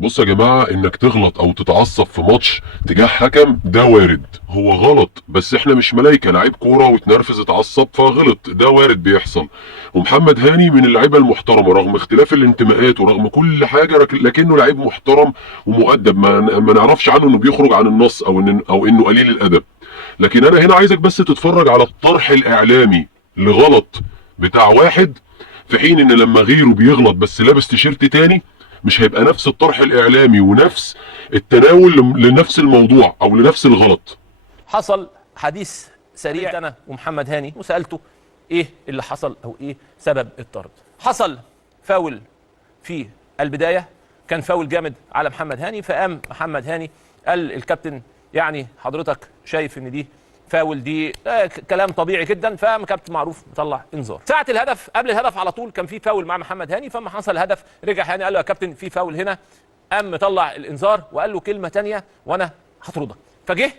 بص يا جماعة، انك تغلط او تتعصب في ماتش تجاه حكم ده وارد، هو غلط، بس احنا مش ملايكة. لعيب كورة واتنرفز اتعصب فغلط، ده وارد بيحصل. ومحمد هاني من اللعيبة المحترمة رغم اختلاف الانتماءات ورغم كل حاجة، لكنه لعيب محترم ومؤدب. ما نعرفش عنه انه بيخرج عن النص او انه قليل الادب. لكن انا هنا عايزك بس تتفرج على الطرح الاعلامي لغلط بتاع واحد، في حين ان لما غيره بيغلط بس لابس تيشيرت تاني مش هيبقى نفس الطرح الاعلامي ونفس التناول لنفس الموضوع او لنفس الغلط. حصل حديث سريع انا ومحمد هاني وسالته ايه اللي حصل او ايه سبب الطرد. حصل فاول في البدايه، كان فاول جامد على محمد هاني، فقام محمد هاني قال الكابتن يعني حضرتك شايف ان دي فاول، دي كلام طبيعي جدا. فقام كابتن معروف مطلع انذار. ساعه الهدف قبل الهدف على طول كان في فاول مع محمد هاني، فما حصل الهدف رجع هاني قال له يا كابتن في فاول هنا، قام مطلع الانذار وقال له كلمه ثانيه وانا هطردك. فجه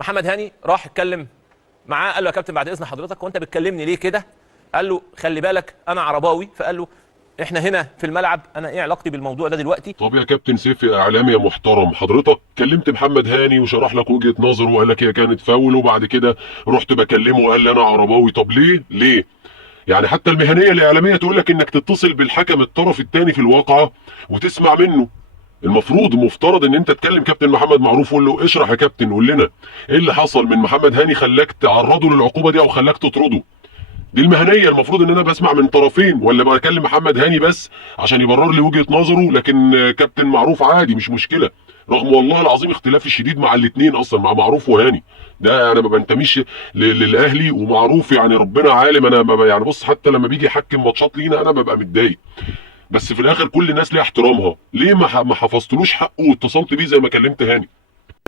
محمد هاني راح اتكلم معاه قال له يا كابتن بعد اذن حضرتك وانت بتكلمني ليه كده؟ قال له خلي بالك انا عرباوي. فقال له احنا هنا في الملعب، انا ايه علاقتي بالموضوع ده دلوقتي؟ طب يا كابتن سيف يا اعلامي يا محترم، حضرتك كلمت محمد هاني وشرح لك وجهة نظره وقال لك هي كانت فاول، وبعد كده رحت بكلمه وقال لي انا عرباوي. طب ليه يعني حتى المهنيه الاعلاميه تقول لك انك تتصل بالحكم الطرف الثاني في الواقعه وتسمع منه. مفترض ان انت تكلم كابتن محمد معروف وقول له اشرح يا كابتن، قول لنا ايه اللي حصل من محمد هاني خلاك تعرضه للعقوبه دي او خلاك تطرده. دي المهنيه، المفروض ان انا بسمع من طرفين، ولا بكلم محمد هاني بس عشان يبرر لي وجهه نظره، لكن كابتن معروف عادي مش مشكله. رغم والله العظيم اختلافي الشديد مع الاثنين اصلا، مع معروف وهاني. ده انا ما بنتميش للاهلي ومعروف، يعني ربنا عالم. انا ما يعني بص، حتى لما بيجي يحكم ماتشات لينا انا ببقى متضايق، بس في الاخر كل الناس ليها احترامها. ليه ما حفظتلوش حقه واتصلت بيه زي ما كلمت هاني؟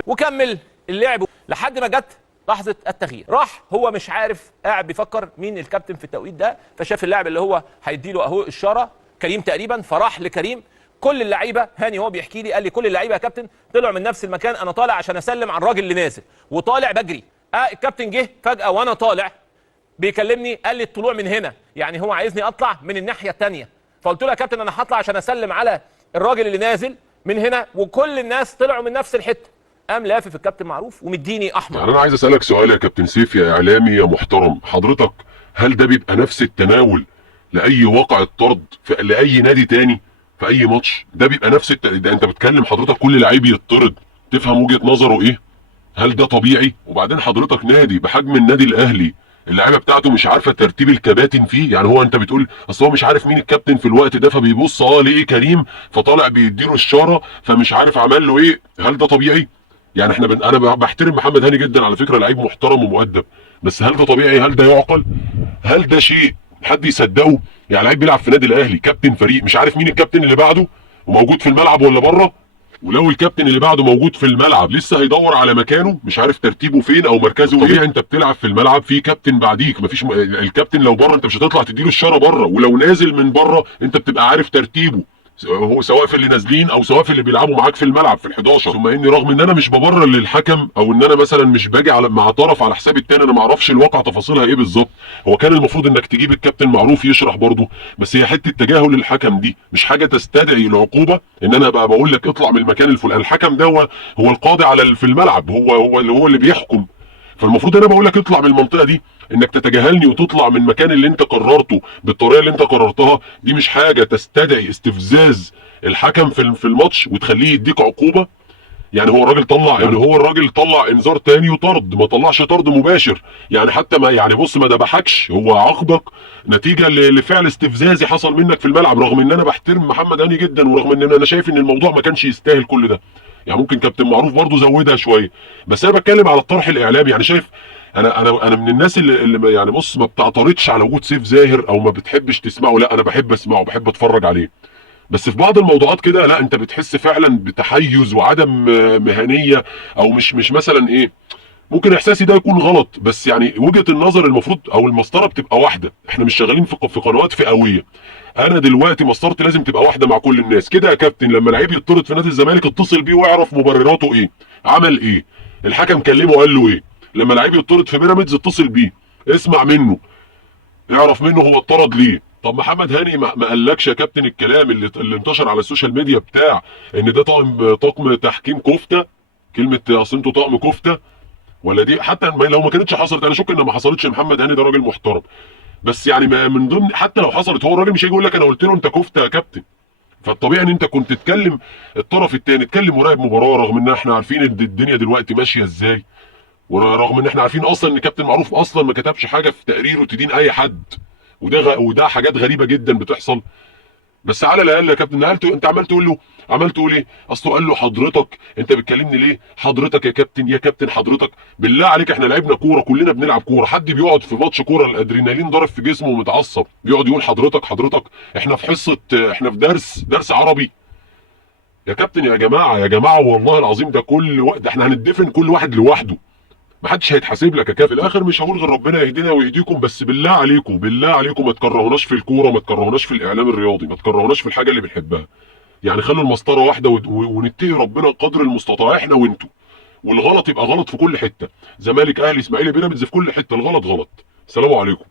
وكمل اللعب لحد ما جت لحظه التغيير. راح هو مش عارف، قاعد بيفكر مين الكابتن في التوقيت ده، فشاف اللاعب اللي هو هيديله اهو اشاره كريم تقريبا، فراح لكريم. كل اللعيبه، هاني هو بيحكي لي قال لي كل اللعيبه يا كابتن طلعوا من نفس المكان، انا طالع عشان اسلم على الراجل اللي نازل وطالع بجري. الكابتن جه فجاه وانا طالع بيكلمني قال لي الطلوع من هنا، يعني هو عايزني اطلع من الناحيه الثانيه. فقلت له يا كابتن انا هطلع عشان اسلم على الراجل اللي نازل من هنا، وكل الناس طلعوا من نفس الحته. قام لافف الكابتن معروف ومديني احمر. يعني انا عايز اسالك سؤال يا كابتن سيف يا اعلامي يا محترم، حضرتك هل ده بيبقى نفس التناول لاي واقع طرد لاي نادي تاني في اي ماتش؟ ده بيبقى نفس ده انت بتكلم حضرتك كل لعيب يطرد تفهم وجهة نظره ايه؟ هل ده طبيعي؟ وبعدين حضرتك نادي بحجم النادي الاهلي اللعيبه بتاعته مش عارفه ترتيب الكباتن فيه، يعني هو انت بتقول اصل هو مش عارف مين الكابتن في الوقت ده فبيبص ليه كريم فطالع بيديله اشاره فمش عارف عمل له ايه. هل ده طبيعي؟ يعني انا بحترم محمد هاني جدا على فكره، لعيب محترم ومؤدب، بس هل ده طبيعي؟ هل ده يعقل؟ هل ده شيء حد يصدقه؟ يعني لعيب بيلعب في نادي الاهلي كابتن فريق مش عارف مين الكابتن اللي بعده وموجود في الملعب ولا بره، ولو الكابتن اللي بعده موجود في الملعب لسه هيدور على مكانه مش عارف ترتيبه فين او مركزه ايه. طبيعي انت بتلعب في الملعب في كابتن بعديك، مفيش الكابتن لو بره انت مش هتطلع تديله الشاره بره، ولو نازل من بره انت بتبقى عارف ترتيبه، هو سواء في اللي نازلين او سواء في اللي بيلعبوا معاك في الملعب في ال11. ثم اني رغم ان انا مش ببرر للحكم او ان انا مثلا مش باجي على مع طرف على حساب التاني، انا ما اعرفش الواقع تفاصيلها ايه بالظبط. هو كان المفروض انك تجيب الكابتن معروف يشرح برضه، بس هي حته تجاهل للحكم دي مش حاجه تستدعي العقوبه ان انا ابقى بقول لك اطلع من المكان الفلاني. الحكم ده هو القاضي على في الملعب، هو اللي بيحكم. فالمفروض انا بقول لك اطلع من المنطقه دي، انك تتجاهلني وتطلع من المكان اللي انت قررته بالطريقه اللي انت قررتها دي مش حاجه تستدعي استفزاز الحكم في الماتش وتخليه يديك عقوبه. يعني هو الراجل طلع انذار تاني وطرد، ما طلعش طرد مباشر. يعني حتى ما يعني بص ما دبحكش، هو عاقبك نتيجه لفعل استفزازي حصل منك في الملعب، رغم ان انا بحترم محمد هاني جدا ورغم ان انا شايف ان الموضوع ما كانش يستاهل كل ده. يعني ممكن كابتن معروف برضو زودها شويه، بس انا بتكلم على الطرح الاعلامي. يعني شايف انا من الناس اللي يعني بص ما بتعترضش على وجود سيف زاهر او ما بتحبش تسمعه، لا انا بحب اسمعه بحب اتفرج عليه، بس في بعض الموضوعات كده لا انت بتحس فعلا بتحيز وعدم مهنيه، او مش مثلا ايه، ممكن احساسي ده يكون غلط، بس يعني وجهه النظر المفروض او المسطره بتبقى واحده. احنا مش شغالين في قنوات فئويه. انا دلوقتي مسطرتي لازم تبقى واحده مع كل الناس كده يا كابتن. لما لعيب يطرد في نادي الزمالك اتصل بيه واعرف مبرراته ايه، عمل ايه، الحكم كلمه قال له ايه. لما لعيب يطرد في بيراميدز اتصل بيه اسمع منه، اعرف منه هو اتطرد ليه، طب محمد هاني ما قالكش يا كابتن الكلام اللي انتشر على السوشيال ميديا بتاع ان ده طقم تحكيم كفته؟ كلمه اصل انتوا طقم كفته؟ ولا دي حتى لو ما كانتش حصلت، انا اشك ان ما حصلتش. محمد هاني ده راجل محترم، بس يعني ما من ضمن، حتى لو حصلت هو الراجل مش هيجي يقول لك انا قلت له انت كفته يا كابتن. فالطبيعي ان انت كنت تتكلم الطرف الثاني، تتكلم مراقب مباراه، رغم ان احنا عارفين ان الدنيا دلوقتي ماشيه ازاي، ورغم ان احنا عارفين اصلا ان كابتن معروف اصلا ما كتبش حاجه في تقريره تدين اي حد، وده حاجات غريبه جدا بتحصل. بس على الاقل يا كابتن انت عمال تقول له، عمال تقول ايه؟ اصله قال له حضرتك، انت بتكلمني ليه حضرتك يا كابتن؟ يا كابتن حضرتك، بالله عليك احنا لعبنا كوره، كلنا بنلعب كوره، حد بيقعد في ماتش كوره الادرينالين ضارب في جسمه ومتعصب بيقعد يقول حضرتك حضرتك؟ احنا في حصه، احنا في درس عربي يا كابتن. يا جماعه يا جماعه والله العظيم ده كل وقت احنا هندفن كل واحد لوحده، محدش هيتحاسب لك يا كابتن. في الاخر مش هقول غير ربنا يهدينا ويهديكم، بس بالله عليكم بالله عليكم ما تكرهوناش في الكوره، ما تكرهوناش في الاعلام الرياضي، ما تكرهوناش في الحاجه اللي بنحبها. يعني خلوا المسطره واحده ونتقي ربنا قدر المستطاع احنا وانتوا. والغلط يبقى غلط في كل حته، زمالك اهلي اسماعيلي بيراميدز، في كل حته الغلط غلط. السلام عليكم.